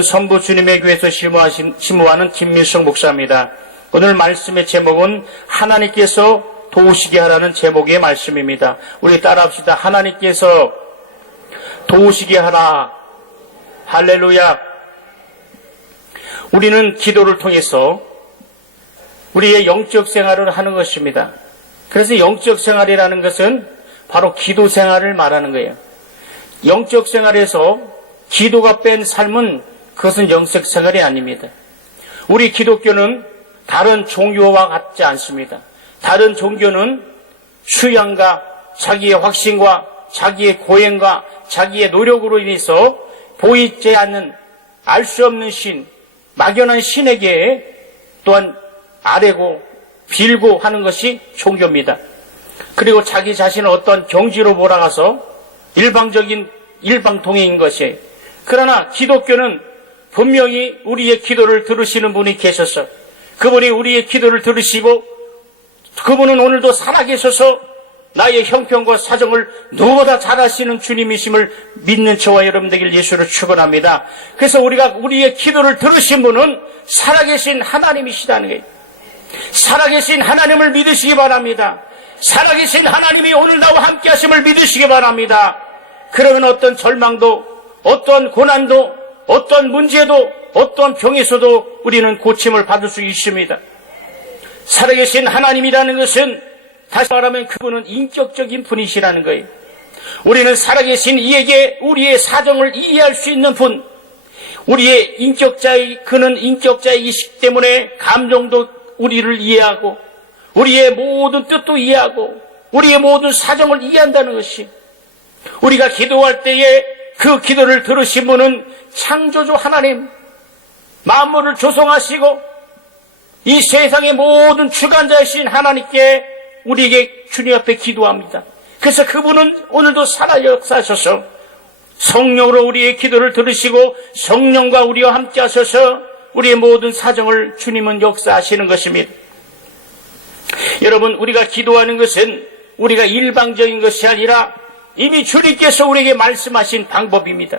저는 선부 주님의 교회에서 심무하는 김민성 목사입니다. 오늘 말씀의 제목은 하나님께서 도우시게 하라는 제목의 말씀입니다. 우리 따라합시다. 하나님께서 도우시게 하라. 할렐루야. 우리는 기도를 통해서 우리의 영적 생활을 하는 것입니다. 그래서 영적 생활이라는 것은 바로 기도 생활을 말하는 거예요. 영적 생활에서 기도가 뺀 삶은 그것은 영적 생활이 아닙니다. 우리 기독교는 다른 종교와 같지 않습니다. 다른 종교는 수양과 자기의 확신과 자기의 고행과 자기의 노력으로 인해서 보이지 않는 알 수 없는 신, 막연한 신에게 또한 아뢰고 빌고 하는 것이 종교입니다. 그리고 자기 자신을 어떤 경지로 몰아가서 일방통행인 것이에요. 그러나 기독교는 분명히 우리의 기도를 들으시는 분이 계셔서 그분이 우리의 기도를 들으시고 그분은 오늘도 살아계셔서 나의 형편과 사정을 누구보다 잘 아시는 주님이심을 믿는 저와 여러분 되길 예수로 축원합니다. 그래서 우리가 우리의 기도를 들으신 분은 살아계신 하나님이시다는 거예요. 살아계신 하나님을 믿으시기 바랍니다. 살아계신 하나님이 오늘 나와 함께 하심을 믿으시기 바랍니다. 그러면 어떤 절망도 어떤 고난도 어떤 문제도 어떤 병에서도 우리는 고침을 받을 수 있습니다. 살아계신 하나님이라는 것은 다시 말하면 그분은 인격적인 분이시라는 거예요. 우리는 살아계신 이에게 우리의 사정을 이해할 수 있는 분, 우리의 그는 인격자이기 때문에 감정도 우리를 이해하고 우리의 모든 뜻도 이해하고 우리의 모든 사정을 이해한다는 것이, 우리가 기도할 때에 그 기도를 들으신 분은 창조주 하나님, 만물을 조성하시고 이 세상의 모든 주관자이신 하나님께 우리에게 주님 앞에 기도합니다. 그래서 그분은 오늘도 살아 역사하셔서 성령으로 우리의 기도를 들으시고 성령과 우리와 함께 하셔서 우리의 모든 사정을 주님은 역사하시는 것입니다. 여러분, 우리가 기도하는 것은 우리가 일방적인 것이 아니라 이미 주님께서 우리에게 말씀하신 방법입니다.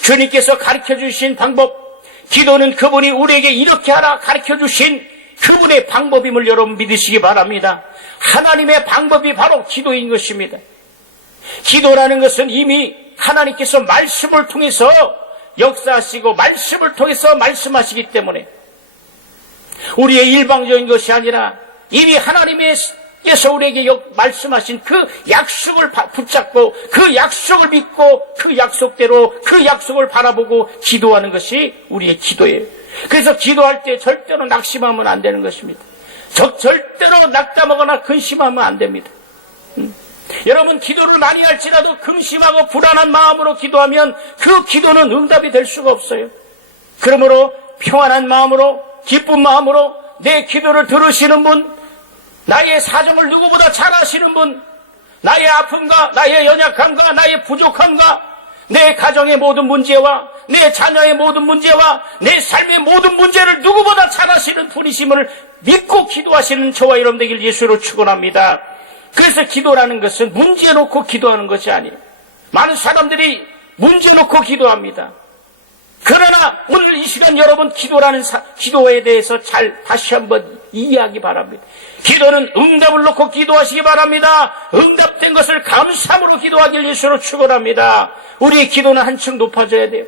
주님께서 가르쳐주신 방법, 기도는 그분이 우리에게 이렇게 하라 가르쳐주신 그분의 방법임을 여러분 믿으시기 바랍니다. 하나님의 방법이 바로 기도인 것입니다. 기도라는 것은 이미 하나님께서 말씀을 통해서 역사하시고 말씀을 통해서 말씀하시기 때문에 우리의 일방적인 것이 아니라 이미 하나님께서 우리에게 말씀하신 그 약속을 붙잡고 그 약속을 믿고 그 약속대로 그 약속을 바라보고 기도하는 것이 우리의 기도예요. 그래서 기도할 때 절대로 낙심하면 안 되는 것입니다. 절대로 낙담하거나 근심하면 안 됩니다. 여러분, 기도를 많이 할지라도 근심하고 불안한 마음으로 기도하면 그 기도는 응답이 될 수가 없어요. 그러므로 평안한 마음으로 기쁜 마음으로 내 기도를 들으시는 분, 나의 사정을 누구보다 잘 아시는 분, 나의 아픔과 나의 연약함과 나의 부족함과 내 가정의 모든 문제와 내 자녀의 모든 문제와 내 삶의 모든 문제를 누구보다 잘 아시는 분이심을 믿고 기도하시는 저와 여러분 되길 예수로 축원합니다. 그래서 기도라는 것은 문제 놓고 기도하는 것이 아니에요. 많은 사람들이 문제 놓고 기도합니다. 그러나 오늘 이 시간 여러분 기도에 대해서 잘 다시 한번 이해하기 바랍니다. 기도는 응답을 놓고 기도하시기 바랍니다. 응답된 것을 감사함으로 기도하길 예수로 축원합니다. 우리의 기도는 한층 높아져야 돼요.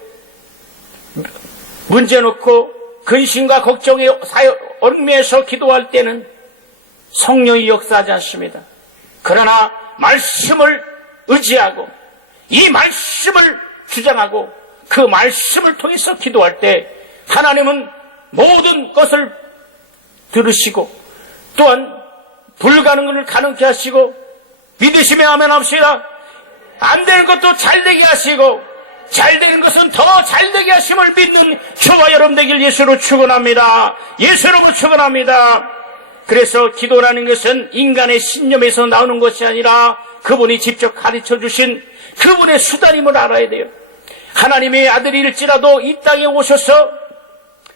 문제 놓고 근심과 걱정에 얽매여서 기도할 때는 성령이 역사하지 않습니다. 그러나 말씀을 의지하고 이 말씀을 주장하고 그 말씀을 통해서 기도할 때 하나님은 모든 것을 들으시고 또한 불가능을 가능케 하시고 믿으시며 아멘 합시다. 안 되는 것도 잘되게 하시고 잘되는 것은 더 잘되게 하심을 믿는 저와 여러분 되길 예수로 축원합니다. 예수로 축원합니다. 그래서 기도라는 것은 인간의 신념에서 나오는 것이 아니라 그분이 직접 가르쳐 주신 그분의 수단임을 알아야 돼요. 하나님의 아들일지라도 이 땅에 오셔서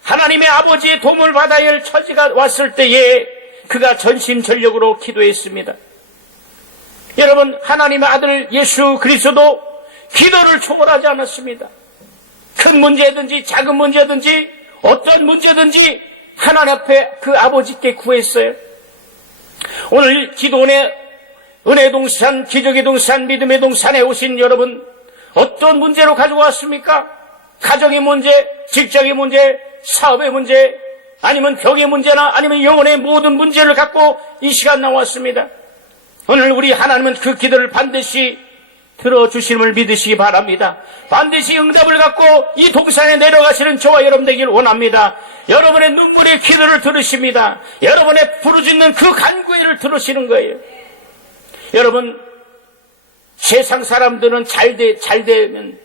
하나님의 아버지의 도움을 받아야 할 처지가 왔을 때에 그가 전심전력으로 기도했습니다. 여러분, 하나님의 아들 예수 그리스도도 기도를 초월하지 않았습니다. 큰 문제든지 작은 문제든지 어떤 문제든지 하나님 앞에 그 아버지께 구했어요. 오늘 기도원의 은혜의 동산, 기적의 동산, 믿음의 동산에 오신 여러분, 어떤 문제로 가지고 왔습니까? 가정의 문제, 직장의 문제, 사업의 문제, 아니면 병의 문제나 아니면 영혼의 모든 문제를 갖고 이 시간 나왔습니다. 오늘 우리 하나님은 그 기도를 반드시 들어주심을 믿으시기 바랍니다. 반드시 응답을 갖고 이 동산에 내려가시는 저와 여러분 되길 원합니다. 여러분의 눈물의 기도를 들으십니다. 여러분의 부르짖는 그 간구를 들으시는 거예요. 여러분, 세상 사람들은 잘 되면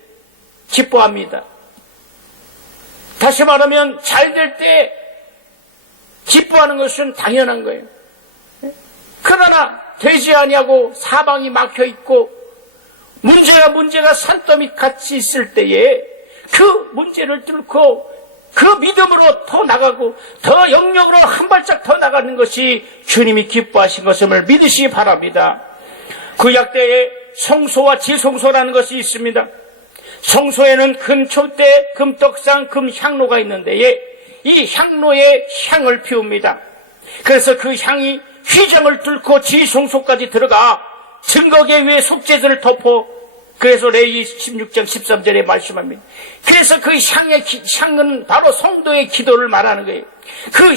기뻐합니다. 다시 말하면 잘 될 때 기뻐하는 것은 당연한 거예요. 그러나 되지 아니하고 사방이 막혀 있고 문제가 산더미 같이 있을 때에 그 문제를 뚫고 그 믿음으로 더 나가고 더 영역으로 한 발짝 더 나가는 것이 주님이 기뻐하신 것임을 믿으시기 바랍니다. 구약 때에 성소와 지성소라는 것이 있습니다. 성소에는 금촛대, 금떡상, 금향로가 있는데 이 향로에 향을 피웁니다. 그래서 그 향이 휘장을 뚫고 지성소까지 들어가 증거계 위에 속죄제를 덮어, 그래서 레위 16장 13절에 말씀합니다. 그래서 그 향은 바로 성도의 기도를 말하는 거예요. 그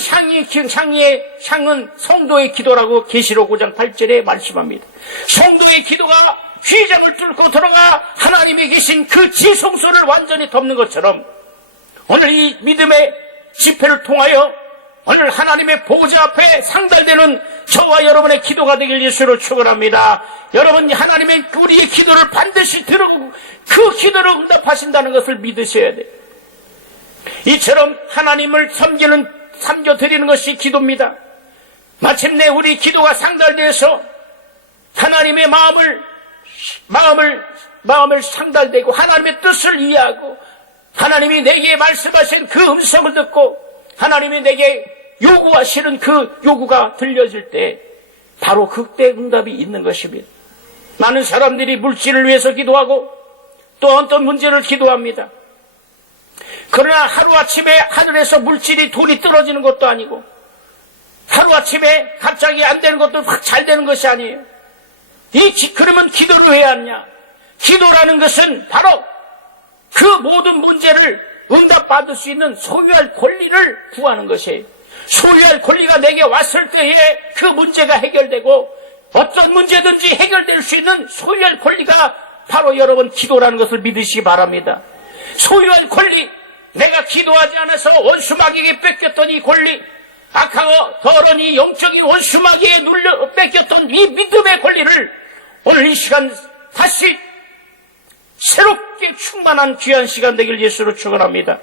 향은 성도의 기도라고 계시록 5장 8절에 말씀합니다. 성도의 기도가 휘장을 뚫고 들어가 하나님이 계신 그 지성소를 완전히 덮는 것처럼 오늘 이 믿음의 집회를 통하여 오늘 하나님의 보좌 앞에 상달되는 저와 여러분의 기도가 되길 예수로 축원합니다. 여러분, 하나님의 우리의 기도를 반드시 들으고 그 기도를 응답하신다는 것을 믿으셔야 돼요. 이처럼 하나님을 섬겨드리는 것이 기도입니다. 마침내 우리 기도가 상달되어서 하나님의 마음을 상달되고 하나님의 뜻을 이해하고 하나님이 내게 말씀하신 그 음성을 듣고 하나님이 내게 요구하시는 그 요구가 들려질 때 바로 그때 응답이 있는 것입니다. 많은 사람들이 물질을 위해서 기도하고 또 어떤 문제를 기도합니다. 그러나 하루아침에 하늘에서 돈이 떨어지는 것도 아니고 하루아침에 갑자기 안 되는 것도 확 잘 되는 것이 아니에요. 그러면 기도를 왜 하느냐? 기도라는 것은 바로 그 모든 문제를 응답받을 수 있는 소유할 권리를 구하는 것이에요. 소유할 권리가 내게 왔을 때에 그 문제가 해결되고 어떤 문제든지 해결될 수 있는 소유할 권리가 바로 여러분 기도라는 것을 믿으시기 바랍니다. 소유할 권리, 내가 기도하지 않아서 원수마귀에게 뺏겼던 이 권리, 악하고 더러운 이 영적인 원수마귀에 뺏겼던 이 믿음의 권리를 오늘 이 시간 다시 새롭게 충만한 귀한 시간 되길 예수로 축원합니다.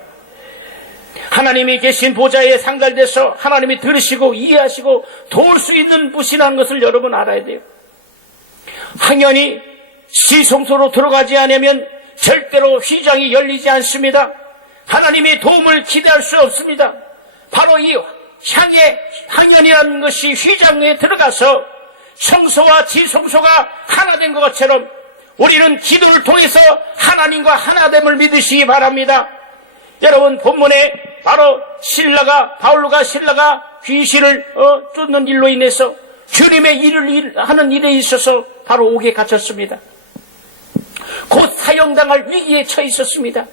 하나님이 계신 보좌에 상달돼서 하나님이 들으시고 이해하시고 도울 수 있는 분이라는 것을 여러분 알아야 돼요. 항연히 지성소로 들어가지 않으면 절대로 휘장이 열리지 않습니다. 하나님의 도움을 기대할 수 없습니다. 바로 이 항연이라는 것이 휘장에 들어가서 성소와 지성소가 하나 된 것처럼 우리는 기도를 통해서 하나님과 하나됨을 믿으시기 바랍니다. 여러분, 본문에 바로 바울과 신라가 귀신을 쫓는 일로 인해서 주님의 일을 하는 일에 있어서 바로 옥에 갇혔습니다. 곧 사형당할 위기에 처해 있었습니다.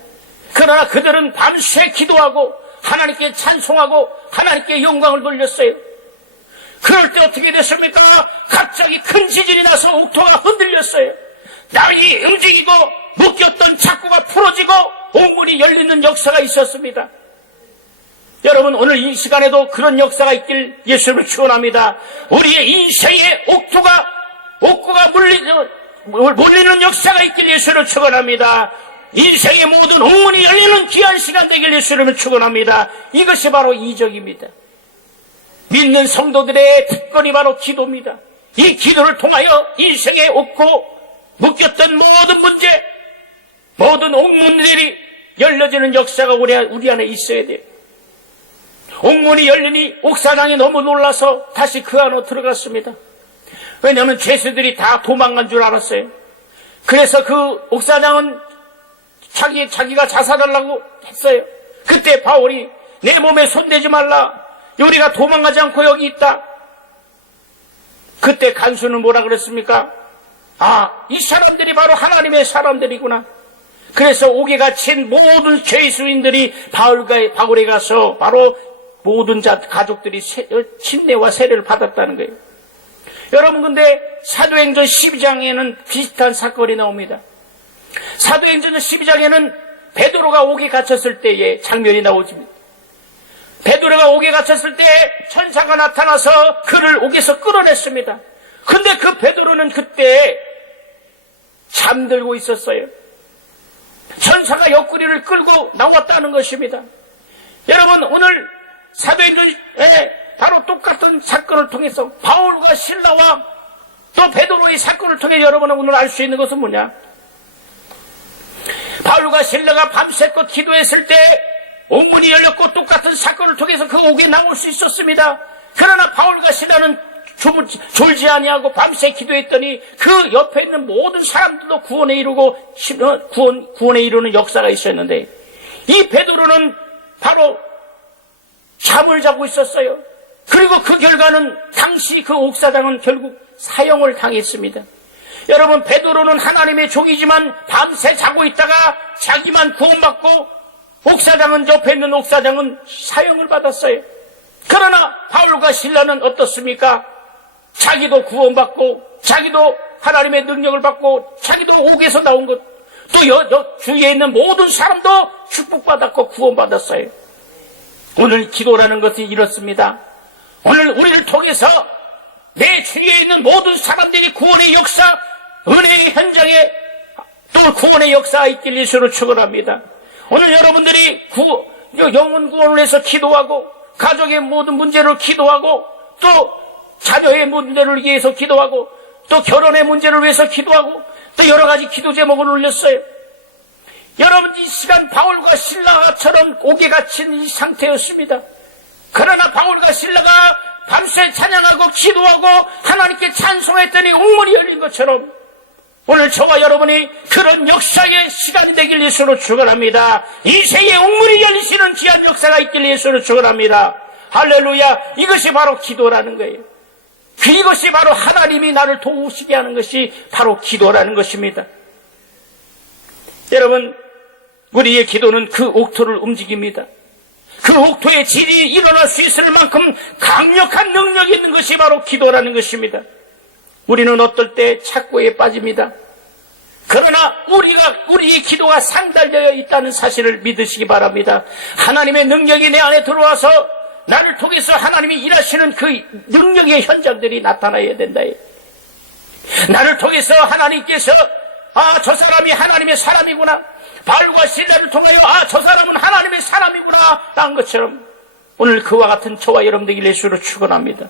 그러나 그들은 밤새 기도하고 하나님께 찬송하고 하나님께 영광을 돌렸어요. 그럴 때 어떻게 됐습니까? 갑자기 큰 지진이 나서 옥토가 흔들렸어요. 땅이 움직이고 묶였던 착고가 풀어지고 옥문이 열리는 역사가 있었습니다. 여러분, 오늘 이 시간에도 그런 역사가 있길 예수를 축원합니다. 우리의 인생에 옥고가 몰리는 역사가 있길 예수를 축원합니다. 인생의 모든 옥문이 열리는 귀한 시간 되길 예수를 축원합니다. 이것이 바로 이적입니다. 믿는 성도들의 특권이 바로 기도입니다. 이 기도를 통하여 인생의 옥고 묶였던 모든 문제, 모든 옥문들이 열려지는 역사가 우리 안에 있어야 돼요. 옥문이 열리니 옥사장이 너무 놀라서 다시 그 안으로 들어갔습니다. 왜냐하면 죄수들이 다 도망간 줄 알았어요. 그래서 그 옥사장은 자기가 자살하려고 했어요. 그때 바울이 내 몸에 손대지 말라. 우리가 도망가지 않고 여기 있다. 그때 간수는 뭐라 그랬습니까? 이 사람들이 바로 하나님의 사람들이구나. 그래서 옥에 갇힌 모든 죄수인들이 바울에 가서 바로 모든 가족들이 침례와 세례를 받았다는 거예요. 여러분, 근데 사도행전 12장에는 비슷한 사건이 나옵니다. 사도행전 12장에는 베드로가 옥에 갇혔을 때의 장면이 나오집니다. 베드로가 옥에 갇혔을 때 천사가 나타나서 그를 옥에서 끌어냈습니다. 근데 그 베드로는 그때 잠들고 있었어요. 천사가 옆구리를 끌고 나왔다는 것입니다. 여러분, 오늘 사도행전에 바로 똑같은 사건을 통해서 바울과 실라와 또 베드로의 사건을 통해 여러분은 오늘 알 수 있는 것은 뭐냐? 바울과 실라가 밤새껏 기도했을 때 옥문이 열렸고 똑같은 사건을 통해서 그 옥에 나올 수 있었습니다. 그러나 바울과 실라는 졸지 아니하고 밤새 기도했더니 그 옆에 있는 모든 사람들도 구원에 이루는 역사가 있었는데, 이 베드로는 바로 잠을 자고 있었어요. 그리고 그 결과는 당시 그 옥사장은 결국 사형을 당했습니다. 여러분, 베드로는 하나님의 종이지만 밤새 자고 있다가 자기만 구원받고 옥사장은, 옆에 있는 옥사장은 사형을 받았어요. 그러나 바울과 실라는 어떻습니까? 자기도 구원받고 자기도 하나님의 능력을 받고 자기도 옥에서 나온 것, 또 주위에 있는 모든 사람도 축복받았고 구원받았어요. 오늘 기도라는 것이 이렇습니다. 오늘 우리를 통해서 내 주위에 있는 모든 사람들이 구원의 역사, 은혜의 현장에 또 구원의 역사가 있길 예수로 축원합니다. 오늘 여러분들이 영혼 구원을 위해서 기도하고 가족의 모든 문제를 기도하고 또 자녀의 문제를 위해서 기도하고 또 결혼의 문제를 위해서 기도하고 또 여러 가지 기도 제목을 올렸어요. 여러분, 이 시간 바울과 실라처럼 옥에 갇힌 이 상태였습니다. 그러나 바울과 실라가 밤새 찬양하고 기도하고 하나님께 찬송했더니 옥문이 열린 것처럼 오늘 저와 여러분이 그런 역사의 시간이 되길 예수로 축원합니다. 이 세에 옥문이 열리시는 귀한 역사가 있길 예수로 축원합니다. 할렐루야. 이것이 바로 기도라는 거예요. 이것이 바로 하나님이 나를 도우시게 하는 것이 바로 기도라는 것입니다. 여러분, 우리의 기도는 그 옥토를 움직입니다. 그 옥토의 질이 일어날 수 있을 만큼 강력한 능력이 있는 것이 바로 기도라는 것입니다. 우리는 어떨 때 착고에 빠집니다. 그러나 우리의 기도가 상달되어 있다는 사실을 믿으시기 바랍니다. 하나님의 능력이 내 안에 들어와서 나를 통해서 하나님이 일하시는 그 능력의 현장들이 나타나야 된다. 나를 통해서 하나님께서 저 사람이 하나님의 사람이구나, 바울과 실라를 통하여 저 사람은 하나님의 사람이구나 라는 것처럼 오늘 그와 같은 저와 여러분들에게 예수로 축원합니다.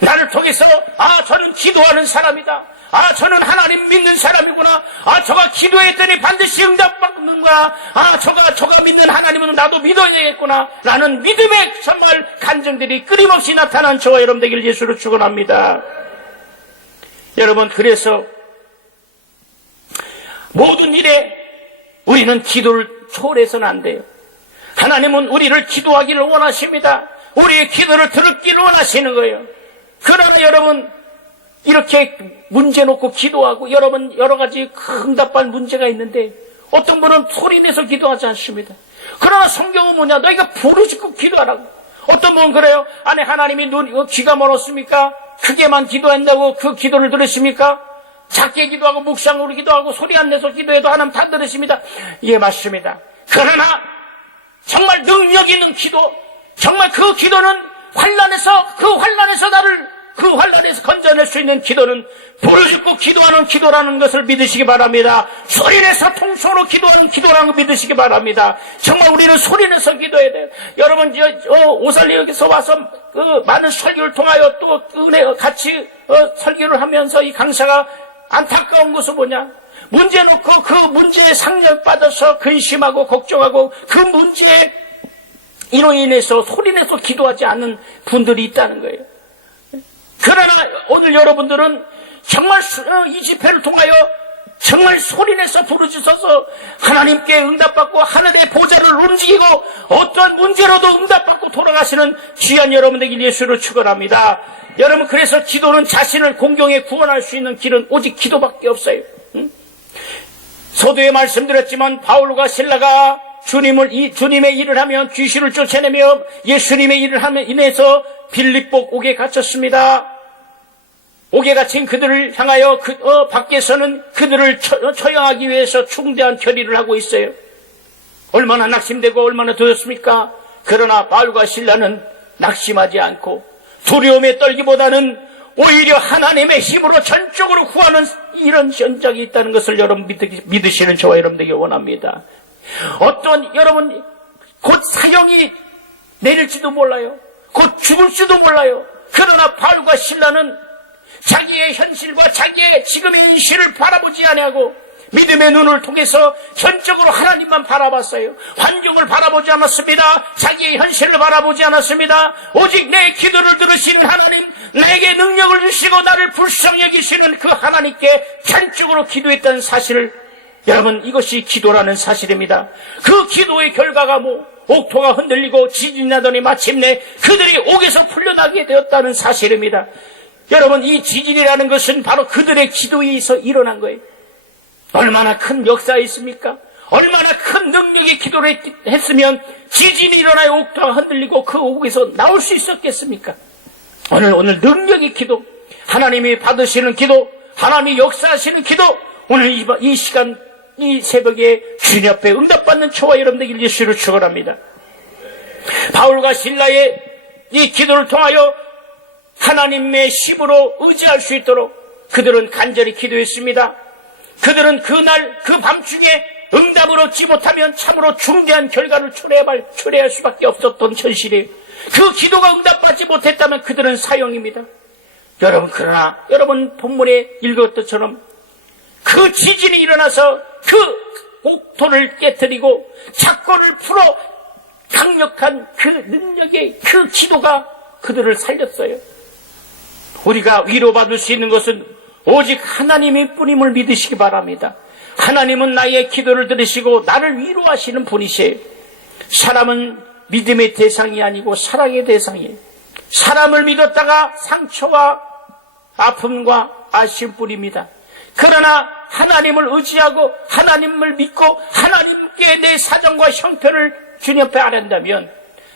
나를 통해서 저는 기도하는 사람이다, 저는 하나님 믿는 사람이구나, 저가 기도했더니 반드시 응답받는구나, 저가 믿는 하나님은 나도 믿어야 되겠구나 라는 믿음의 정말 간증들이 끊임없이 나타난 저와 여러분들에게 예수로 축원합니다. 여러분, 그래서 모든 일에 우리는 기도를 초월해서는 안 돼요. 하나님은 우리를 기도하기를 원하십니다. 우리의 기도를 들었기를 원하시는 거예요. 그러나 여러분, 이렇게 문제 놓고 기도하고 여러 가지 응답받은 문제가 있는데 어떤 분은 소리내서 기도하지 않습니다. 그러나 성경은 뭐냐? 너희가 부르짖고 기도하라고. 어떤 분은 그래요. 아니, 하나님이 귀가 멀었습니까? 크게만 기도한다고 그 기도를 들으십니까? 작게 기도하고 묵상으로 기도하고 소리 안 내서 기도해도 하나님 다 들으십니다. 예, 맞습니다. 그러나 정말 능력 있는 기도, 정말 그 기도는 환난에서 나를 그 환난에서 건져낼 수 있는 기도는 부르짖고 기도하는 기도라는 것을 믿으시기 바랍니다. 소리내서 통성으로 기도하는 기도라는 걸 믿으시기 바랍니다. 정말 우리는 소리내서 기도해야 돼요. 여러분, 오살리역에서 와서 많은 설교를 통하여 또 은혜 같이 설교를 하면서 이 강사가 안타까운 것은 뭐냐? 문제 놓고 그 문제에 상처받아서 근심하고 걱정하고 그 문제에 이로 인해서 소리내서 기도하지 않는 분들이 있다는 거예요. 그러나 오늘 여러분들은 정말 이 집회를 통하여 정말 소리내서 부르짖어서 하나님께 응답받고 하늘의 보좌를 움직이고 어떠한 문제로도 응답받고 돌아가시는 귀한 여러분에게 예수를 축원합니다. 여러분, 그래서 기도는 자신을 공경에 구원할 수 있는 길은 오직 기도밖에 없어요. 서두에 말씀드렸지만 바울과 실라가 주님의 일을 하며 귀신을 쫓아내며 예수님의 일을 하며 인해서 빌립보 옥에 갇혔습니다. 옥에 갇힌 그들을 향하여 밖에서는 그들을 처형하기 위해서 중대한 결의를 하고 있어요. 얼마나 낙심되고 얼마나 두렵습니까? 그러나 바울과 실라는 낙심하지 않고 두려움에 떨기보다는 오히려 하나님의 힘으로 전적으로 구하는 이런 현장이 있다는 것을 여러분 믿으시는 저와 여러분에게 원합니다. 어떤 여러분 곧 사형이 내릴지도 몰라요. 곧 죽을지도 몰라요. 그러나 바울과 실라는 자기의 현실과 자기의 지금의 현실을 바라보지 아니하고 믿음의 눈을 통해서 전적으로 하나님만 바라봤어요. 환경을 바라보지 않았습니다. 자기의 현실을 바라보지 않았습니다. 오직 내 기도를 들으시는 하나님, 내게 능력을 주시고 나를 불쌍히 여기시는 그 하나님께 전적으로 기도했다는 사실을, 여러분, 이것이 기도라는 사실입니다. 그 기도의 결과가 옥토가 흔들리고 지진이 나더니 마침내 그들이 옥에서 풀려나게 되었다는 사실입니다. 여러분, 이 지진이라는 것은 바로 그들의 기도에 의해서 일어난 거예요. 얼마나 큰 역사가 있습니까? 얼마나 큰 능력의 기도를 했으면 지진이 일어나요, 옥토가 흔들리고 그 옥에서 나올 수 있었겠습니까? 오늘 능력의 기도, 하나님이 받으시는 기도, 하나님이 역사하시는 기도, 오늘 이 시간, 이 새벽에 주님 앞에 응답받는 저와 여러분들에게 예수를 축원합니다. 바울과 실라의 이 기도를 통하여 하나님의 힘으로 의지할 수 있도록 그들은 간절히 기도했습니다. 그들은 그날 그 밤중에 응답을 얻지 못하면 참으로 중대한 결과를 초래할 수밖에 없었던 현실이에요. 그 기도가 응답받지 못했다면 그들은 사형입니다. 여러분, 그러나 여러분 본문에 읽었던 것처럼 그 지진이 일어나서 그 옥토를 깨뜨리고 착고를 풀어 강력한 그 능력의 그 기도가 그들을 살렸어요. 우리가 위로받을 수 있는 것은 오직 하나님의 뿐임을 믿으시기 바랍니다. 하나님은 나의 기도를 들으시고 나를 위로하시는 분이세요. 사람은 믿음의 대상이 아니고 사랑의 대상이에요. 사람을 믿었다가 상처와 아픔과 아쉬움뿐입니다. 그러나 하나님을 의지하고 하나님을 믿고 하나님께 내 사정과 형편을 주님 앞에 아랜다면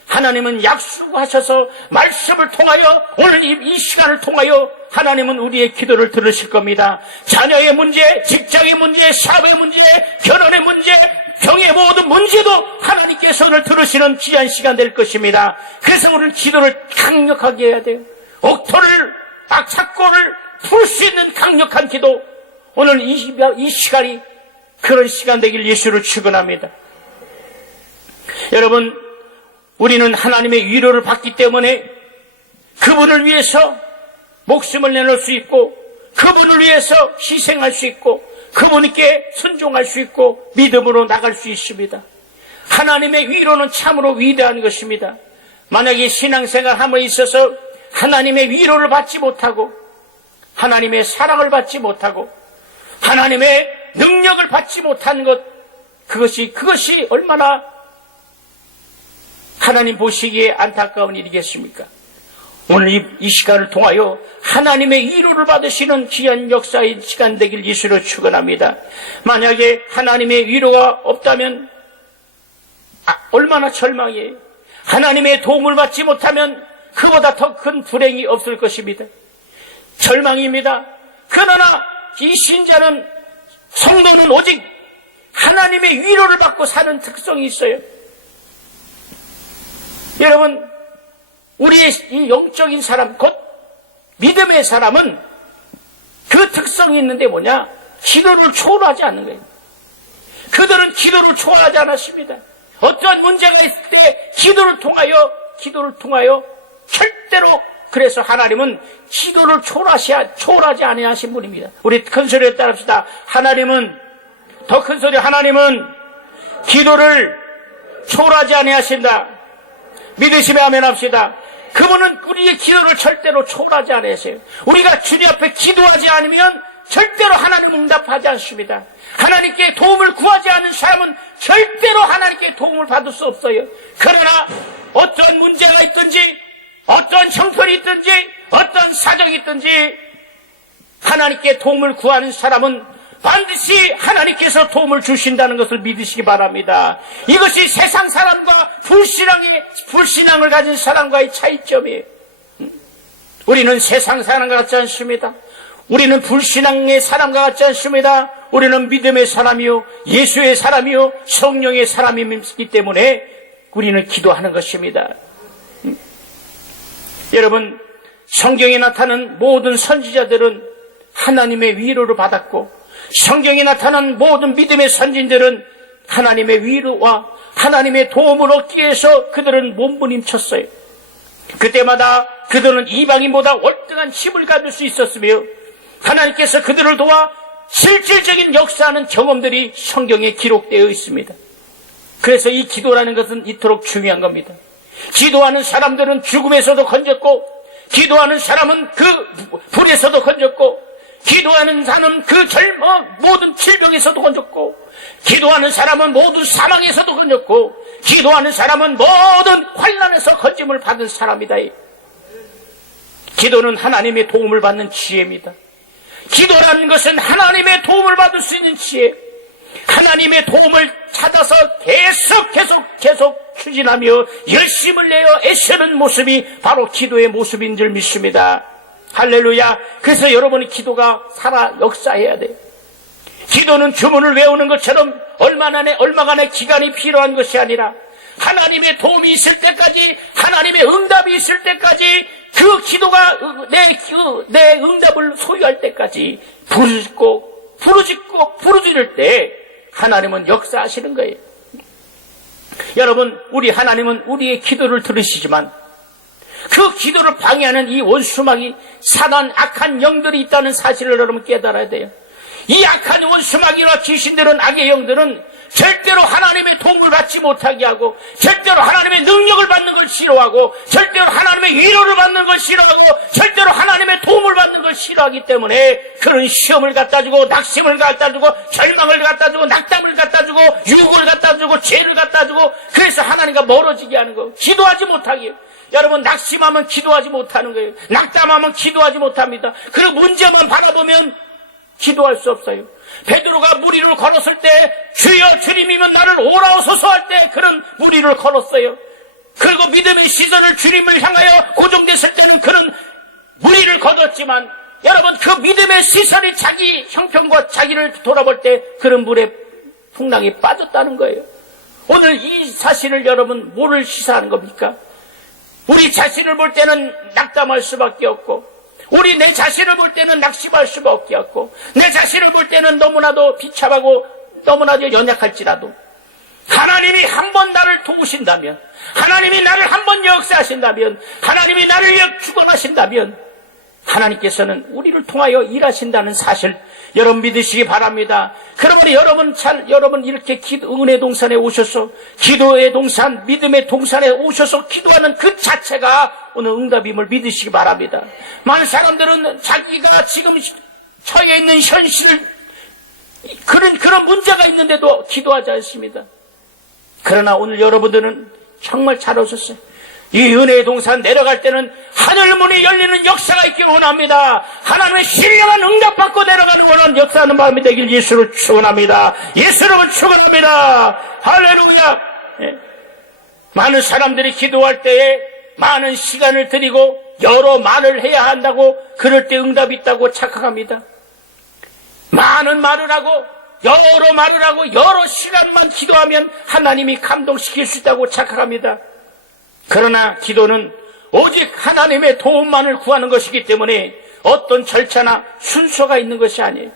하나님은 약속하셔서 말씀을 통하여 오늘 이 시간을 통하여 하나님은 우리의 기도를 들으실 겁니다. 자녀의 문제, 직장의 문제, 사업의 문제, 결혼의 문제, 병의 모든 문제도 하나님께서 오늘 들으시는 귀한 시간 될 것입니다. 그래서 오늘 기도를 강력하게 해야 돼요. 옥토를, 착고를 풀 수 있는 강력한 기도, 오늘 이 시간이 그런 시간 되길 예수를 축원합니다. 여러분, 우리는 하나님의 위로를 받기 때문에 그분을 위해서 목숨을 내놓을 수 있고 그분을 위해서 희생할 수 있고 그분께 순종할 수 있고 믿음으로 나갈 수 있습니다. 하나님의 위로는 참으로 위대한 것입니다. 만약에 신앙생활 함에 있어서 하나님의 위로를 받지 못하고 하나님의 사랑을 받지 못하고 하나님의 능력을 받지 못한 것, 그것이 얼마나 하나님 보시기에 안타까운 일이겠습니까? 오늘 이 시간을 통하여 하나님의 위로를 받으시는 귀한 역사의 시간 되길 예수로 축원합니다. 만약에 하나님의 위로가 없다면 얼마나 절망이에요. 하나님의 도움을 받지 못하면 그보다 더 큰 불행이 없을 것입니다. 절망입니다. 그러나 이 신자는, 성도는 오직 하나님의 위로를 받고 사는 특성이 있어요. 여러분, 우리의 이 영적인 사람, 곧 믿음의 사람은 그 특성이 있는데 뭐냐? 기도를 초월하지 않는 거예요. 그들은 기도를 초월하지 않았습니다. 어떠한 문제가 있을 때 기도를 통하여 절대로, 그래서 하나님은 기도를 초월하지 아니하신 분입니다. 우리 큰 소리에 따릅시다. 더 큰 소리, 하나님은 기도를 초월하지 아니하신다. 믿으시면 아멘 합시다. 그분은 우리의 기도를 절대로 초월하지 않으세요. 우리가 주님 앞에 기도하지 않으면 절대로 하나님 응답하지 않습니다. 하나님께 도움을 구하지 않는 사람은 절대로 하나님께 도움을 받을 수 없어요. 그러나 어떤 문제가 있든지 어떤 형편이 있든지 어떤 사정이 있든지 하나님께 도움을 구하는 사람은 반드시 하나님께서 도움을 주신다는 것을 믿으시기 바랍니다. 이것이 세상 사람과 불신앙을 가진 사람과의 차이점이에요. 우리는 세상 사람과 같지 않습니다. 우리는 불신앙의 사람과 같지 않습니다. 우리는 믿음의 사람이요, 예수의 사람이요, 성령의 사람이기 때문에 우리는 기도하는 것입니다. 여러분, 성경에 나타난 모든 선지자들은 하나님의 위로를 받았고, 성경에 나타난 모든 믿음의 선진들은 하나님의 위로와 하나님의 도움을 얻기 위해서 그들은 몸부림쳤어요. 그때마다 그들은 이방인보다 월등한 힘을 가질 수 있었으며 하나님께서 그들을 도와 실질적인 역사하는 경험들이 성경에 기록되어 있습니다. 그래서 이 기도라는 것은 이토록 중요한 겁니다. 기도하는 사람들은 죽음에서도 건졌고, 기도하는 사람은 그 불에서도 건졌고, 기도하는 사람은 그 모든 질병에서도 건졌고, 기도하는 사람은 모든 사망에서도 건졌고, 기도하는 사람은 모든 환난에서 건짐을 받은 사람이다. 기도는 하나님의 도움을 받는 지혜입니다. 기도라는 것은 하나님의 도움을 받을 수 있는 지혜, 하나님의 도움을 찾아서 계속 추진하며 열심을 내어 애쓰는 모습이 바로 기도의 모습인 줄 믿습니다. 할렐루야. 그래서 여러분의 기도가 살아 역사해야 돼요. 기도는 주문을 외우는 것처럼 얼마간의 기간이 필요한 것이 아니라 하나님의 도움이 있을 때까지, 하나님의 응답이 있을 때까지, 그 기도가 내 응답을 소유할 때까지 부르짖을 때 하나님은 역사하시는 거예요. 여러분, 우리 하나님은 우리의 기도를 들으시지만 그 기도를 방해하는 이 원수마귀, 사단, 악한 영들이 있다는 사실을 여러분 깨달아야 돼요. 이 악한 원수마귀와 귀신들은, 악의 영들은 절대로 하나님의 도움을 받지 못하게 하고, 절대로 하나님의 능력을 받는 걸 싫어하고, 절대로 하나님의 위로를 받는 걸 싫어하고, 절대로 하나님의 도움을 받는 걸 싫어하기 때문에 그런 시험을 갖다주고, 낙심을 갖다주고, 절망을 갖다주고, 낙담을 갖다주고, 유혹을 갖다주고, 죄를 갖다주고, 그래서 하나님과 멀어지게 하는 거, 기도하지 못하게. 여러분, 낙심하면 기도하지 못하는 거예요. 낙담하면 기도하지 못합니다. 그리고 문제만 바라보면 기도할 수 없어요. 베드로가 물 위를 걸었을 때 주여 주님이면 나를 오라오소서 할 때 그런 물 위를 걸었어요. 그리고 믿음의 시선을 주님을 향하여 고정됐을 때는 그런 물 위를 걷었지만, 여러분, 그 믿음의 시선이 자기 형편과 자기를 돌아볼 때 그런 물에 풍랑에 빠졌다는 거예요. 오늘 이 사실을 여러분 뭐를 시사하는 겁니까? 우리 자신을 볼 때는 낙담할 수밖에 없고, 우리 내 자신을 볼 때는 낙심할 수밖에 없고, 내 자신을 볼 때는 너무나도 비참하고 너무나도 연약할지라도 하나님이 한번 나를 도우신다면, 하나님이 나를 한번 역사하신다면, 하나님이 나를 축원하신다면 하나님께서는 우리를 통하여 일하신다는 사실 여러분 믿으시기 바랍니다. 그러므로 여러분 이렇게 은혜 동산에 오셔서, 기도의 동산, 믿음의 동산에 오셔서 기도하는 그 자체가 오늘 응답임을 믿으시기 바랍니다. 많은 사람들은 자기가 지금 처해 있는 현실을, 그런 문제가 있는데도 기도하지 않습니다. 그러나 오늘 여러분들은 정말 잘 오셨어요. 이 은혜의 동산 내려갈 때는 하늘문이 열리는 역사가 있기를 원합니다. 하나님의 신령한 응답받고 내려가는 원하는 역사하는 마음이 되길 예수를 축원합니다. 예수를 축원합니다. 할렐루야. 많은 사람들이 기도할 때에 많은 시간을 들이고 여러 말을 해야 한다고, 그럴 때 응답이 있다고 착각합니다. 많은 말을 하고 여러 말을 하고 여러 시간만 기도하면 하나님이 감동시킬 수 있다고 착각합니다. 그러나 기도는 오직 하나님의 도움만을 구하는 것이기 때문에 어떤 절차나 순서가 있는 것이 아니에요.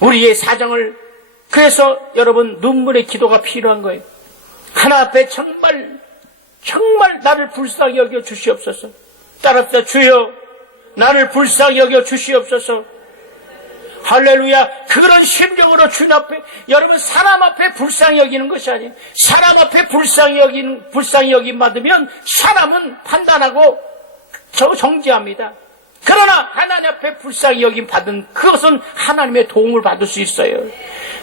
우리의 사정을, 그래서 여러분 눈물의 기도가 필요한 거예요. 하나 앞에 정말 나를 불쌍히 여겨 주시옵소서. 따라합시다. 주여 나를 불쌍히 여겨 주시옵소서. 할렐루야. 그런 심정으로 주님 앞에, 여러분 사람 앞에 불쌍히 여기는 것이 아니에요. 사람 앞에 불쌍히 여김 받으면 사람은 판단하고 정지합니다. 그러나 하나님 앞에 불쌍히 여김 받은 그것은 하나님의 도움을 받을 수 있어요.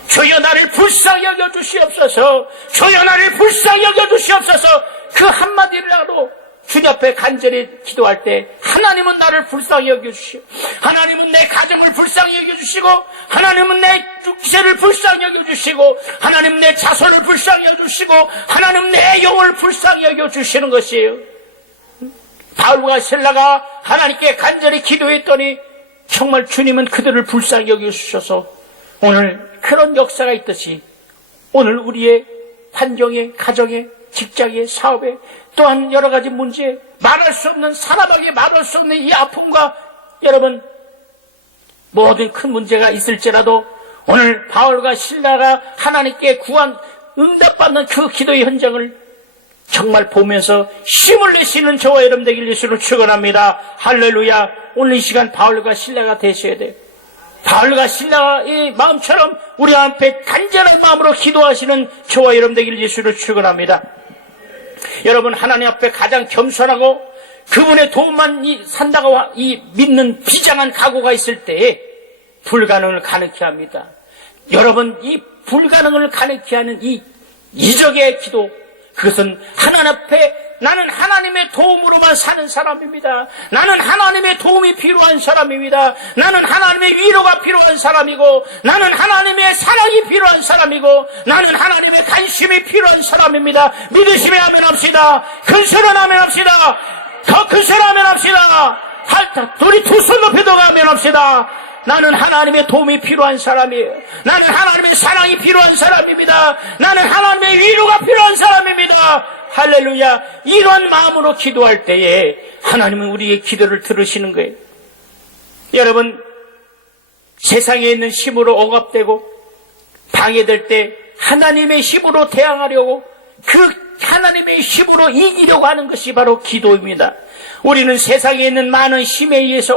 주여 나를 불쌍히 여겨주시옵소서. 주여 나를 불쌍히 여겨주시옵소서. 그 한마디라도 주님 앞에 간절히 기도할 때 하나님은 나를 불쌍히 여겨주시고, 하나님은 내 가정을 불쌍히 여겨주시고, 하나님은 내 육체를 불쌍히 여겨주시고, 하나님은 내 자손을 불쌍히 여겨주시고, 하나님은 내 영을 불쌍히 여겨주시는 것이에요. 바울과 실라가 하나님께 간절히 기도했더니 정말 주님은 그들을 불쌍히 여겨주셔서 오늘 그런 역사가 있듯이 오늘 우리의 환경에, 가정에, 직장에, 사업에, 또한 여러 가지 문제에 말할 수 없는, 사람에게 말할 수 없는 이 아픔과 여러분 모든 큰 문제가 있을지라도 오늘 바울과 실라가 하나님께 구한 응답받는 그 기도의 현장을 정말 보면서 힘을 내시는 저와 여러분 되길 예수로 축원합니다. 할렐루야. 오늘 이 시간 바울과 실라가 되셔야 돼요. 바울과 실라의 마음처럼 우리 앞에 간절한 마음으로 기도하시는 저와 여러분 되길 예수로 축원합니다. 여러분 하나님 앞에 가장 겸손하고 그분의 도움만 산다고 이 믿는 비장한 각오가 있을 때에 불가능을 가능케 합니다. 여러분 이 불가능을 가능케 하는 이 이적의 기도, 그것은 하나님 앞에 나는 하나님의 도움으로만 사는 사람입니다. 나는 하나님의 도움이 필요한 사람입니다. 나는 하나님의 위로가 필요한 사람이고, 나는 하나님의 사랑이 필요한 사람이고, 나는 하나님의 관심이 필요한 사람입니다. 믿으시면 아멘합시다. 큰소리로 아멘합시다. 더 큰소리로 아멘합시다. 우리 두 손 높이 더 아멘합시다. 나는 하나님의 도움이 필요한 사람이에요. 나는 하나님의 사랑이 필요한 사람입니다. 나는 하나님의 위로가 필요한 사람입니다. 할렐루야. 이런 마음으로 기도할 때에 하나님은 우리의 기도를 들으시는 거예요. 여러분 세상에 있는 힘으로 억압되고 방해될 때 하나님의 힘으로 대항하려고, 그 하나님의 힘으로 이기려고 하는 것이 바로 기도입니다. 우리는 세상에 있는 많은 힘에 의해서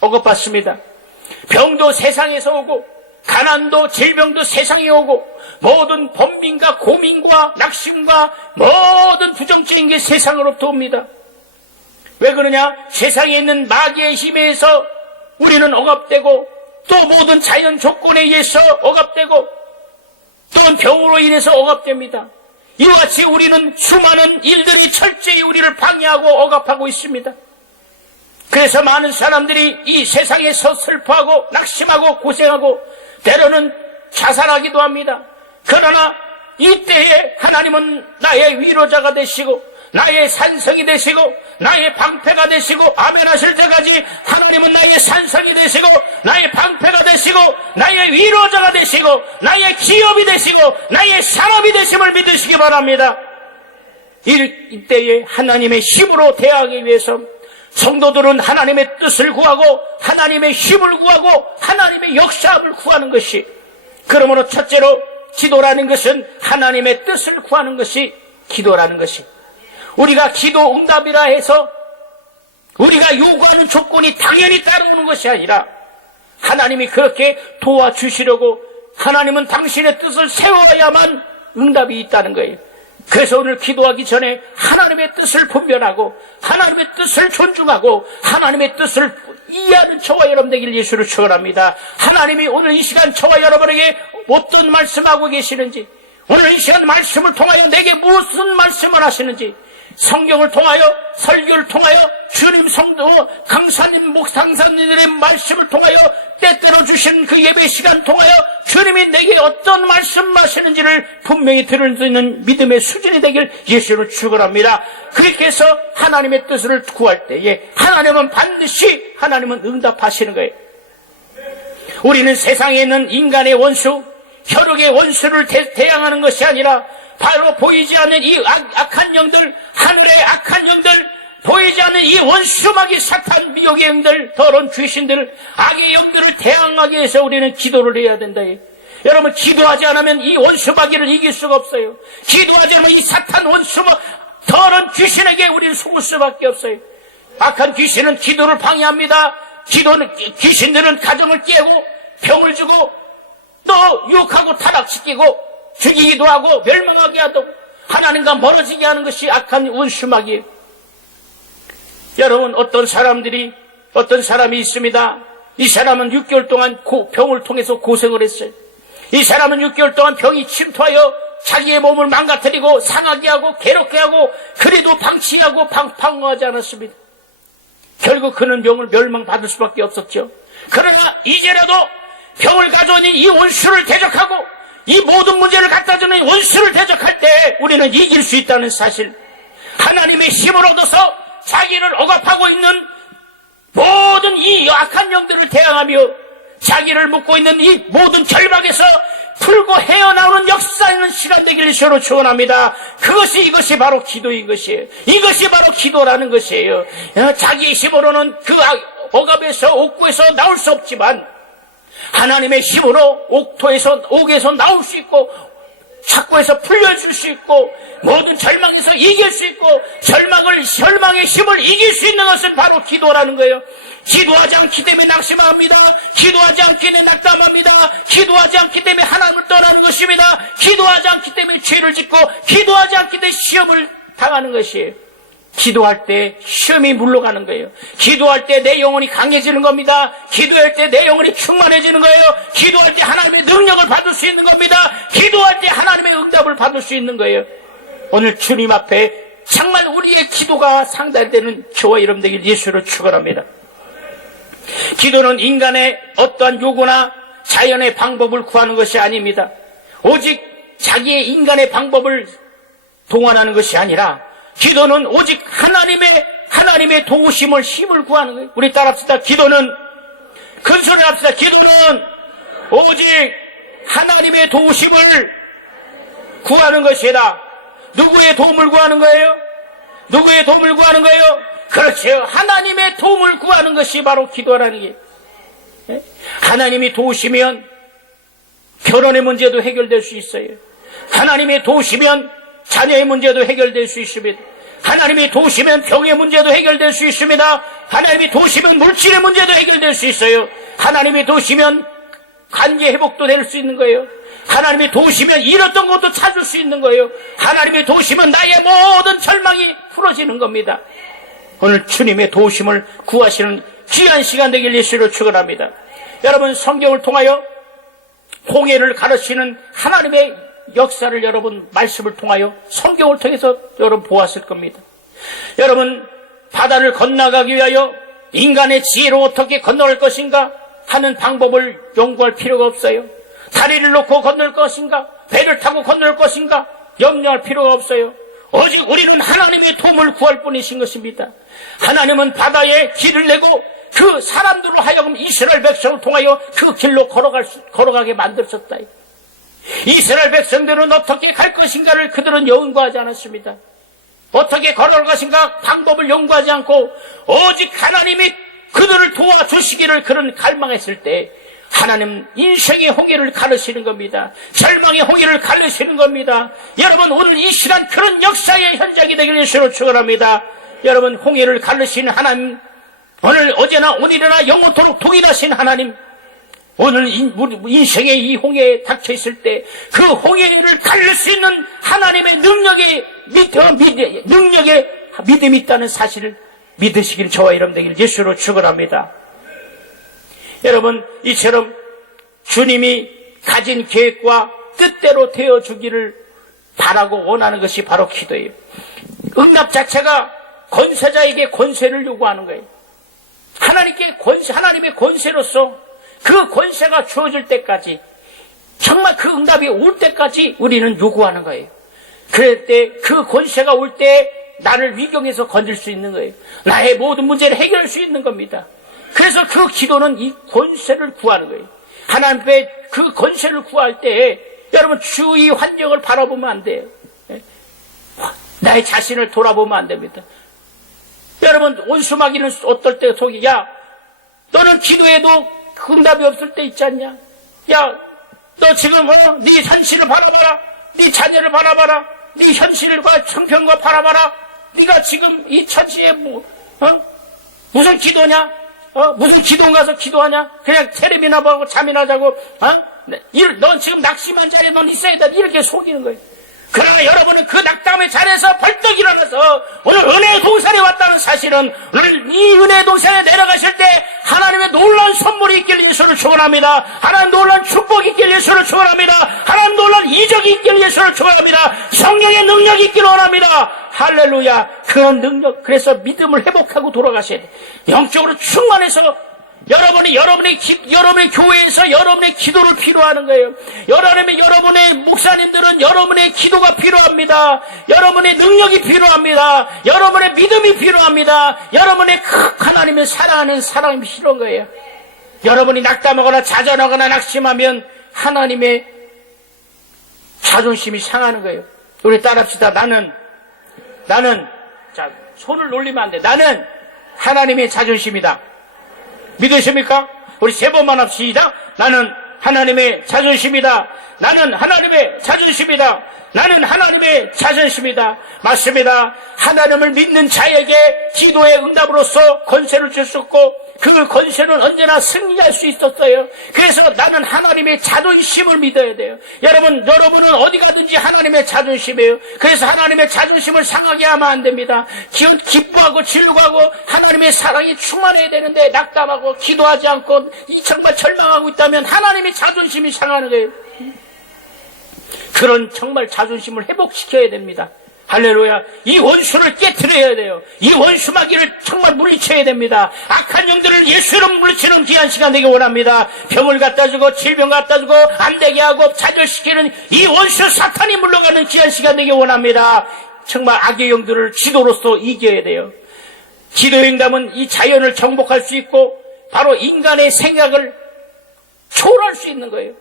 억압받습니다. 병도 세상에서 오고, 가난도 질병도 세상에 오고, 모든 범민과 고민과 낙심과 모든 부정적인 게 세상으로부터 옵니다. 왜 그러냐? 세상에 있는 마귀의 힘에 의해서 우리는 억압되고, 또 모든 자연 조건에 의해서 억압되고, 또는 병으로 인해서 억압됩니다. 이와 같이 우리는 수많은 일들이 철저히 우리를 방해하고 억압하고 있습니다. 그래서 많은 사람들이 이 세상에서 슬퍼하고 낙심하고 고생하고 때로는 자살하기도 합니다. 그러나 이때에 하나님은 나의 위로자가 되시고 나의 산성이 되시고 나의 방패가 되시고, 아멘 하실 때까지 하나님은 나의 산성이 되시고 나의 방패가 되시고 나의 위로자가 되시고 나의 기업이 되시고 나의 산업이 되심을 믿으시기 바랍니다. 이때에 하나님의 힘으로 대항하기 위해서 성도들은 하나님의 뜻을 구하고 하나님의 힘을 구하고 하나님의 역사함을 구하는 것이, 그러므로 첫째로 기도라는 것은 하나님의 뜻을 구하는 것이 기도라는 것이, 우리가 기도 응답이라 해서 우리가 요구하는 조건이 당연히 따라오는 것이 아니라 하나님이 그렇게 도와주시려고 하나님은 당신의 뜻을 세워야만 응답이 있다는 거예요. 그래서 오늘 기도하기 전에 하나님의 뜻을 분별하고 하나님의 뜻을 존중하고 하나님의 뜻을 이해하는 저와 여러분 되길 예수로 축원합니다. 하나님이 오늘 이 시간 저와 여러분에게 어떤 말씀하고 계시는지, 오늘 이 시간 말씀을 통하여 내게 무슨 말씀을 하시는지, 성경을 통하여, 설교를 통하여, 주님 성도, 강사님, 목상사님들의 말씀을 통하여, 때때로 주신 그 예배 시간 통하여 주님이 내게 어떤 말씀하시는지를 분명히 들을 수 있는 믿음의 수준이 되길 예수로 축원합니다. 그렇게 해서 하나님의 뜻을 구할 때에 하나님은 반드시 하나님은 응답하시는 거예요. 우리는 세상에 있는 인간의 원수, 혈육의 원수를 대항하는 것이 아니라 바로 보이지 않는 이 악한 영들, 하늘의 악한 영들, 보이지 않는 이 원수마귀 사탄 미혹의 영들, 더러운 귀신들, 악의 영들을 대항하기 위해서 우리는 기도를 해야 된다. 여러분, 기도하지 않으면 이 원수마귀를 이길 수가 없어요. 기도하지 않으면 이 사탄 원수마 더러운 귀신에게 우리는 속을 수밖에 없어요. 악한 귀신은 기도를 방해합니다. 귀신들은 가정을 깨고 병을 주고 또 유혹하고 타락시키고 죽이기도 하고 멸망하게 하고 하나님과 멀어지게 하는 것이 악한 원수마귀예요. 여러분, 어떤 사람들이 어떤 사람이 있습니다. 이 사람은 6개월 동안 병을 통해서 고생을 했어요. 이 사람은 6개월 동안 병이 침투하여 자기의 몸을 망가뜨리고 상하게 하고 괴롭게 하고 그래도 방치하고 방어하지 않았습니다. 결국 그는 병을 멸망받을 수밖에 없었죠. 그러나 이제라도 병을 가져온 이 원수를 대적하고 이 모든 문제를 갖다 주는 원수를 대적할 때 우리는 이길 수 있다는 사실, 하나님의 힘을 얻어서 자기를 억압하고 있는 모든 이 악한 영들을 대항하며 자기를 묶고 있는 이 모든 절망에서 풀고 헤어나오는 역사 있는 시간 되기를 주로 축원합니다. 이것이 바로 기도인 것이에요. 이것이 바로 기도라는 것이에요. 자기의 힘으로는 그 억압에서 옥구에서 나올 수 없지만 하나님의 힘으로 옥에서 나올 수 있고 착고에서 풀려줄 수 있고 모든 절망에서 이길 수 있고 절망의 힘을 이길 수 있는 것은 바로 기도라는 거예요. 기도하지 않기 때문에 낙심합니다. 기도하지 않기 때문에 낙담합니다. 기도하지 않기 때문에 하나님을 떠나는 것입니다. 기도하지 않기 때문에 죄를 짓고 기도하지 않기 때문에 시험을 당하는 것이에요. 기도할 때 시험이 물러가는 거예요. 기도할 때 내 영혼이 강해지는 겁니다. 기도할 때 내 영혼이 충만해지는 거예요. 기도할 때 하나님의 능력을 받을 수 있는 겁니다. 기도할 때 하나님의 응답을 받을 수 있는 거예요. 오늘 주님 앞에 정말 우리의 기도가 상달되는 저와 여러분 되길 예수로 축원합니다. 기도는 인간의 어떠한 요구나 자연의 방법을 구하는 것이 아닙니다. 오직 자기의 인간의 방법을 동원하는 것이 아니라 기도는 오직 하나님의 도우심을 힘을 구하는 거예요. 우리 따라합시다. 기도는 큰 소리로 합시다. 기도는 오직 하나님의 도우심을 구하는 것이다. 누구의 도움을 구하는 거예요? 누구의 도움을 구하는 거예요? 그렇죠. 하나님의 도움을 구하는 것이 바로 기도라는 게. 하나님이 도우시면 결혼의 문제도 해결될 수 있어요. 하나님이 도우시면 자녀의 문제도 해결될 수 있습니다. 하나님이 도우시면 병의 문제도 해결될 수 있습니다. 하나님이 도우시면 물질의 문제도 해결될 수 있어요. 하나님이 도우시면 관계 회복도 될 수 있는 거예요. 하나님이 도우시면 잃었던 것도 찾을 수 있는 거예요. 하나님이 도우시면 나의 모든 절망이 풀어지는 겁니다. 오늘 주님의 도우심을 구하시는 귀한 시간 되길 예수로 축원합니다. 여러분, 성경을 통하여 홍해를 가르치는 하나님의 역사를 여러분 말씀을 통하여 성경을 통해서 여러분 보았을 겁니다. 여러분, 바다를 건너가기 위하여 인간의 지혜로 어떻게 건너갈 것인가 하는 방법을 연구할 필요가 없어요. 다리를 놓고 건널 것인가, 배를 타고 건널 것인가 염려할 필요가 없어요. 오직 우리는 하나님의 도움을 구할 뿐이신 것입니다. 하나님은 바다에 길을 내고 그 사람들로 하여금 이스라엘 백성을 통하여 그 길로 걸어가게 만드셨다. 이스라엘 백성들은 어떻게 갈 것인가를 그들은 연구하지 않았습니다. 어떻게 걸어갈 것인가 방법을 연구하지 않고 오직 하나님이 그들을 도와주시기를 그런 갈망했을 때 하나님 인생의 홍해를 가르치는 겁니다. 절망의 홍해를 가르치는 겁니다. 여러분, 오늘 이 시간 그런 역사의 현장이 되기를 예수로 축원합니다. 여러분, 홍해를 가르치는 하나님, 오늘 어제나 오늘이나 영원토록 동일하신 하나님, 오늘 인생의 이 홍해에 닥쳐 있을 때 그 홍해를 가를 수 있는 하나님의 능력의 믿음이 있다는 사실을 믿으시길 저와 여러분 되길 예수로 축원합니다. 여러분, 이처럼 주님이 가진 계획과 뜻대로 되어주기를 바라고 원하는 것이 바로 기도예요. 응답 자체가 권세자에게 권세를 요구하는 거예요. 하나님의 권세로서 그 권세가 주어질 때까지, 정말 그 응답이 올 때까지 우리는 요구하는 거예요. 그럴 때 그 권세가 올 때 나를 위경에서 건질 수 있는 거예요. 나의 모든 문제를 해결할 수 있는 겁니다. 그래서 그 기도는 이 권세를 구하는 거예요. 하나님 앞에 그 권세를 구할 때 여러분 주위 환경을 바라보면 안 돼요. 나의 자신을 돌아보면 안 됩니다. 여러분, 원수마귀는 어떨 때 속이, 야, 너는 기도해도 응답이 없을 때 있지 않냐? 야, 너 지금 네 현실을 바라봐라. 네 자녀를 바라봐라. 네 현실과 형편과 바라봐라. 네가 지금 이 처지에 무슨 기도냐? 무슨 기도원 가서 기도하냐? 그냥 테레비나 보고 잠이나 자고, 넌 지금 낙심한 자리에 넌 있어야 돼. 이렇게 속이는 거예요. 그러나 여러분은 그 낙담의 자리에서 벌떡 일어나서 오늘 은혜의 동산에 왔다는 사실은 오늘 이 은혜의 동산에 내려가실 때 하나님의 놀라운 선물이 있길 예수를 축원합니다. 하나님 놀라운 축복이 있길 예수를 축원합니다. 하나님 놀라운 이적이 있길 예수를 축원합니다. 성령의 능력이 있길 원합니다. 할렐루야. 그런 능력, 그래서 믿음을 회복하고 돌아가셔야 돼. 영적으로 충만해서 여러분의 교회에서 여러분의 기도를 필요하는 거예요. 여러분의 목사님들은 여러분의 기도가 필요합니다. 여러분의 능력이 필요합니다. 여러분의 믿음이 필요합니다. 여러분의 하나님의 사랑하는 사랑이 필요한 거예요. 여러분이 낙담하거나 좌절하거나 낙심하면 하나님의 자존심이 상하는 거예요. 우리 따라합시다. 나는 자, 손을 놀리면 안 돼. 나는 하나님의 자존심이다. 믿으십니까? 우리 세 번만 합시다. 나는 하나님의 자존심이다. 나는 하나님의 자존심이다. 나는 하나님의 자존심이다. 맞습니다. 하나님을 믿는 자에게 기도의 응답으로서 권세를 주셨고 그 권세는 언제나 승리할 수 있었어요. 그래서 나는 하나님의 자존심을 믿어야 돼요. 여러분은 어디 가든지 하나님의 자존심이에요. 그래서 하나님의 자존심을 상하게 하면 안 됩니다. 기뻐하고 즐거워하고 하나님의 사랑이 충만해야 되는데 낙담하고 기도하지 않고 정말 절망하고 있다면 하나님의 자존심이 상하는 거예요. 그런 정말 자존심을 회복시켜야 됩니다. 할렐루야. 이 원수를 깨트려야 돼요. 이 원수마귀를 정말 물리쳐야 됩니다. 악한 영들을 예수로 물리치는 귀한 시간 되기 원합니다. 병을 갖다 주고 질병 갖다 주고 안 되게 하고 좌절시키는 이 원수 사탄이 물러가는 귀한 시간 되기 원합니다. 정말 악의 영들을 지도로서 이겨야 돼요. 기도의 응답은 이 자연을 정복할 수 있고 바로 인간의 생각을 초월할 수 있는 거예요.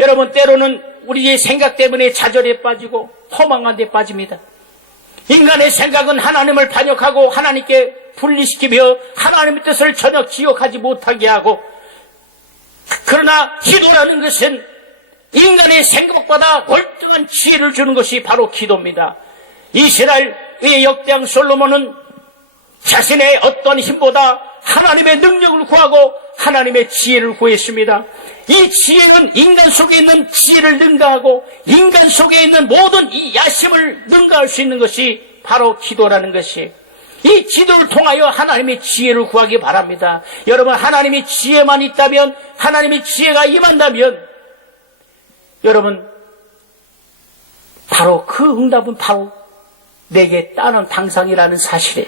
여러분, 때로는 우리의 생각 때문에 좌절에 빠지고 허망한 데 빠집니다. 인간의 생각은 하나님을 반역하고 하나님께 분리시키며 하나님의 뜻을 전혀 기억하지 못하게 하고, 그러나 기도라는 것은 인간의 생각보다 월등한 지혜를 주는 것이 바로 기도입니다. 이스라엘의 역대왕 솔로몬은 자신의 어떤 힘보다 하나님의 능력을 구하고 하나님의 지혜를 구했습니다. 이 지혜는 인간 속에 있는 지혜를 능가하고 인간 속에 있는 모든 이 야심을 능가할 수 있는 것이 바로 기도라는 것이, 이 기도를 통하여 하나님의 지혜를 구하기 바랍니다. 여러분, 하나님의 지혜만 있다면, 하나님의 지혜가 임한다면 여러분, 바로 그 응답은 바로 내게 따는 당상이라는 사실에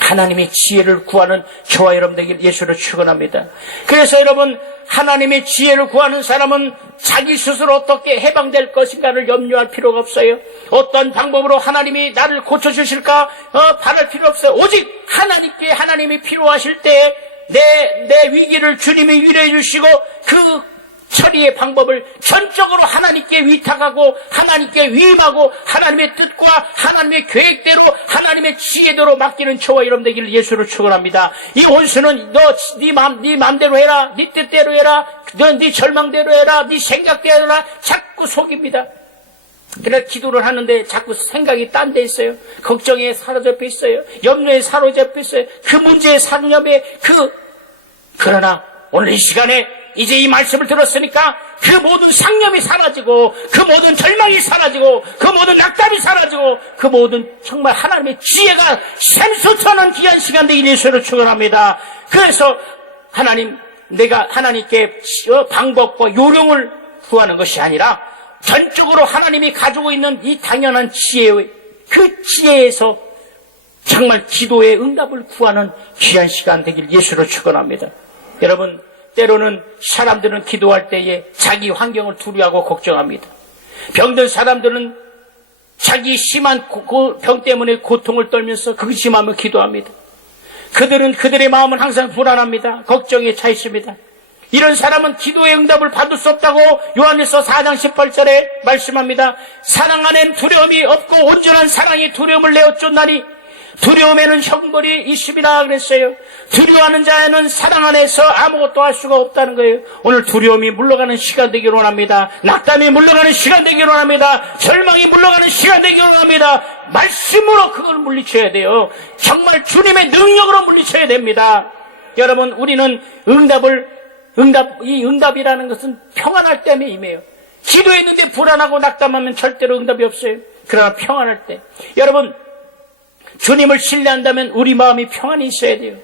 하나님의 지혜를 구하는 저와 여러분에게 예수를 축원합니다. 그래서 여러분, 하나님의 지혜를 구하는 사람은 자기 스스로 어떻게 해방될 것인가를 염려할 필요가 없어요. 어떤 방법으로 하나님이 나를 고쳐주실까 바랄 필요 없어요. 오직 하나님이 필요하실 때 내 위기를 주님이 위로해 주시고 그 처리의 방법을 전적으로 하나님께 위탁하고 하나님께 위임하고 하나님의 뜻과 하나님의 계획대로 하나님의 지혜대로 맡기는 저와 여러분 되기를 예수를 축원합니다. 이 원수는 네 마음대로 해라, 네 뜻대로 해라, 네 절망대로 해라, 네 생각대로 해라 자꾸 속입니다. 그래서 기도를 하는데 자꾸 생각이 딴 데 있어요. 걱정에 사로잡혀 있어요. 염려에 사로잡혀 있어요. 그 문제에 사로잡혀. 그러나 오늘 이 시간에 이제 이 말씀을 들었으니까 그 모든 상념이 사라지고 그 모든 절망이 사라지고 그 모든 낙담이 사라지고 그 모든 정말 하나님의 지혜가 샘솟아나는 귀한 시간 되기를 예수로 축원합니다. 그래서 내가 하나님께 방법과 요령을 구하는 것이 아니라 전적으로 하나님이 가지고 있는 이 당연한 지혜의 그 지혜에서 정말 기도의 응답을 구하는 귀한 시간 되기를 예수로 축원합니다. 여러분, 때로는 사람들은 기도할 때에 자기 환경을 두려워하고 걱정합니다. 병든 사람들은 자기 심한 병 때문에 고통을 떨면서 근심하며 기도합니다. 그들의 마음은 항상 불안합니다. 걱정에 차 있습니다. 이런 사람은 기도의 응답을 받을 수 없다고 요한일서 4장 18절에 말씀합니다. 사랑 안엔 두려움이 없고 온전한 사랑이 두려움을 내어 쫓나니 두려움에는 형벌이 있습니다 그랬어요. 두려워하는 자에는 사랑 안에서 아무것도 할 수가 없다는 거예요. 오늘 두려움이 물러가는 시간 되기를 원합니다. 낙담이 물러가는 시간 되기를 원합니다. 절망이 물러가는 시간 되기를 원합니다. 말씀으로 그걸 물리쳐야 돼요. 정말 주님의 능력으로 물리쳐야 됩니다. 여러분, 우리는 이 응답이라는 것은 평안할 때에 임해요. 기도했는데 불안하고 낙담하면 절대로 응답이 없어요. 그러나 평안할 때, 여러분, 주님을 신뢰한다면 우리 마음이 평안히 있어야 돼요.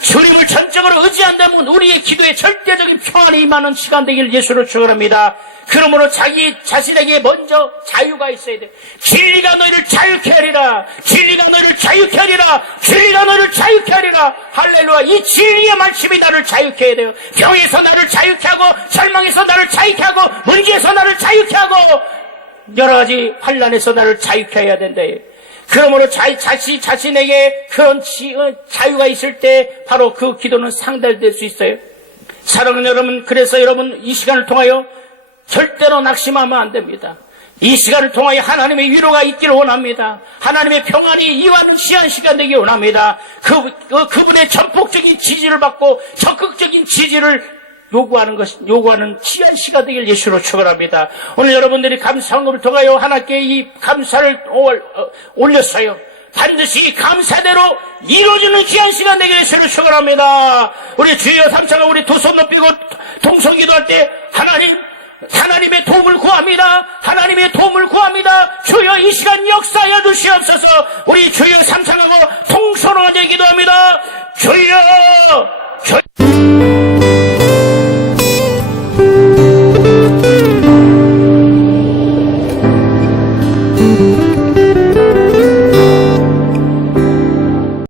주님을 전적으로 의지한다면 우리의 기도에 절대적인 평안이 임하는 시간 되길 예수로 축원합니다. 그러므로 자기 자신에게 먼저 자유가 있어야 돼. 진리가 너희를 자유케 하리라. 진리가 너희를 자유케 하리라. 진리가 너희를 자유케 하리라. 할렐루야. 이 진리의 말씀이 나를 자유케 해야 돼요. 병에서 나를 자유케 하고, 절망에서 나를 자유케 하고, 문제에서 나를 자유케 하고, 여러 가지 환난에서 나를 자유케 해야 된다. 그러므로 자신에게 그런 자유가 있을 때 바로 그 기도는 상달될 수 있어요. 사랑하는 여러분, 그래서 여러분 이 시간을 통하여 절대로 낙심하면 안 됩니다. 이 시간을 통하여 하나님의 위로가 있기를 원합니다. 하나님의 평안이 이와는 시한 시간 되기 원합니다. 그분의 전폭적인 지지를 받고 적극적인 지지를 요구하는 귀한 시간 되길 예수로 축원합니다. 오늘 여러분들이 감사헌금을 통하여 하나님께 이 감사를 올렸어요. 반드시 감사대로 이루어지는 귀한 시간 되길 예수로 축원합니다. 우리 주여 삼창아 우리 두 손 높이고 동성기도할 때 하나님의 도움을 구합니다. 하나님의 도움을 구합니다. 주여 이 시간 역사하여 주시옵소서. 우리 주여 삼창하고 동서로 기도합니다. 주여